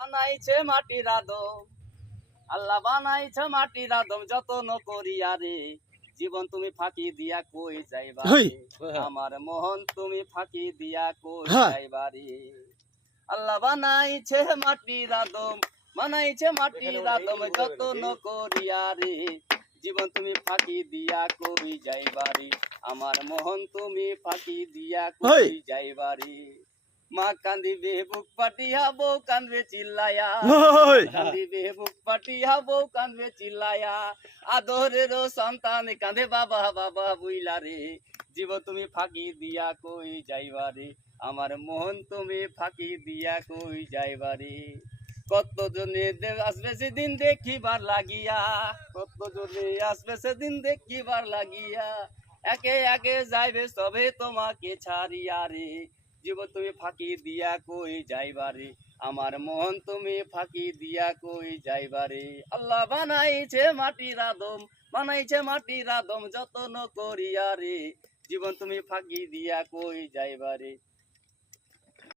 বানাইছে মাটির আদম, আল্লাহ বানাইছে মাটির আদম, যতন করিয়া রে জীবন তুমি ফাঁকি দিয়া কই যাইবা রে, আমার মোহন তুমি ফাঁকি দিয়া কই যাইবা রে। আল্লাহ বানাইছে মাটির আদম, বানাইছে মাটির আদম, যতন করিয়া রে জীবন তুমি ফাঁকি দিয়া কই যাইবা রে, আমার মোহন তুমি ফাঁকি দিয়া কই যাইবা রে। মা কান্দিবে বুক পাটিয়া, বউ কান্দবে চিল্লায়া, কান্দিবে বুক পাটিয়া, বউ কান্দবে চিল্লায়া, আদরের সন্তান কাঁদে বাবা বাবা বুইলা রে, জীবন তুমি ফাঁকি দিয়া কই যাইবা রে, আমার মোহন তুমি ফাঁকি দিয়া কই যাইবা রে। কত জনে আসবে সেদিন দেখিবার লাগিয়া, কত জনে আসবে সেদিন দেখিবার লাগিয়া, একে একে যাইবে সবে তোমাকে ছাড়িয়া রে, জীবন তুমি ফাঁকি দিয়া কই যাইবা রে, আমার মন তুমি ফাঁকি দিয়া কই যাইবা রে। আল্লাহ বানাইছে মাটির আদম, বানাইছে মাটির আদম, যতন করিয়া রে জীবন তুমি ফাঁকি দিয়া কই যাইবা রে।